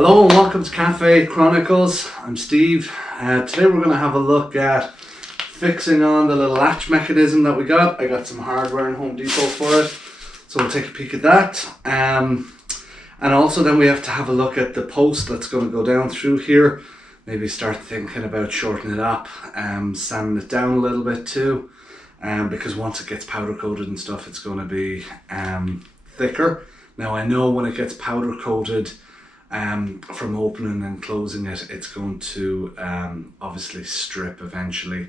Hello and welcome to Cafe Chronicles. I'm Steve. Today we're going to have a look at fixing on the little latch mechanism that we got. I got some hardware in Home Depot for it, so we'll take a peek at that. And also then we have to have a look at the post that's going to go down through here. Maybe start thinking about shortening it up, sanding it down a little bit too, because once it gets powder coated and stuff, it's going to be thicker. Now I know when it gets powder coated, from opening and closing it, it's going to obviously strip eventually.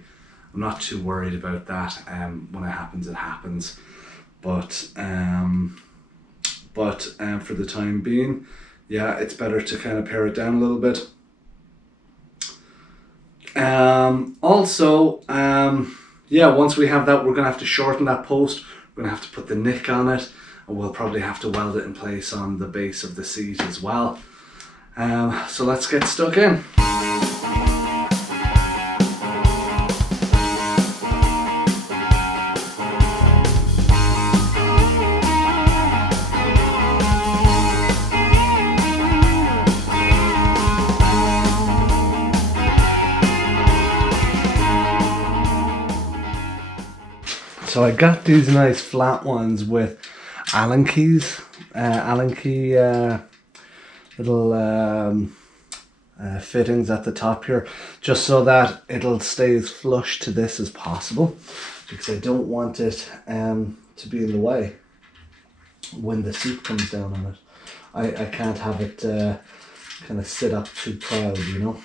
I'm not too worried about that. When it happens. But for the time being, yeah, it's better to kind of pare it down a little bit. Yeah, once we have that, we're gonna have to shorten that post. We're gonna have to put the nick on it, and we'll probably have to weld it in place on the base of the seat as well. So let's get stuck in. So I got these nice flat ones with Allen keys, Allen key little fittings at the top here, just so that it'll stay as flush to this as possible, because I don't want it to be in the way when the seat comes down on it. I can't have it kind of sit up too proud, you know.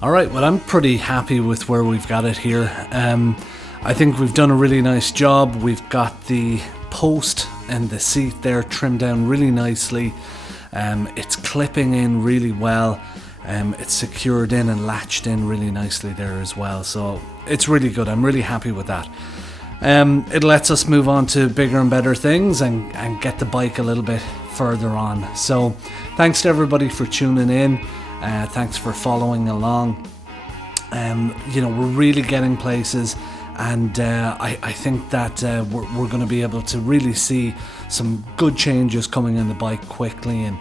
Alright, well, I'm pretty happy with where we've got it here. I think we've done a really nice job. We've got the post and the seat there trimmed down really nicely. It's clipping in really well. It's secured in and latched in really nicely there as well. So it's really good. I'm really happy with that. It lets us move on to bigger and better things and get the bike a little bit further on. So thanks to everybody for tuning in. Thanks for following along. You know, we're really getting places, and I think that we're going to be able to really see some good changes coming in the bike quickly, and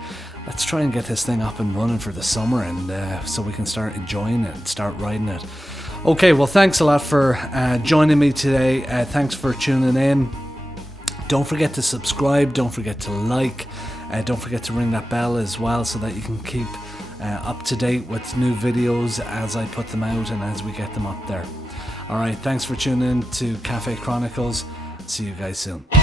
let's try and get this thing up and running for the summer, and so we can start enjoying it and start riding it. Okay, well, thanks a lot for joining me today. Thanks for tuning in. Don't forget to subscribe, don't forget to like, don't forget to ring that bell as well, so that you can keep up to date with new videos as I put them out and as we get them up there. Alright, thanks for tuning in to Cafe Chronicles. See you guys soon.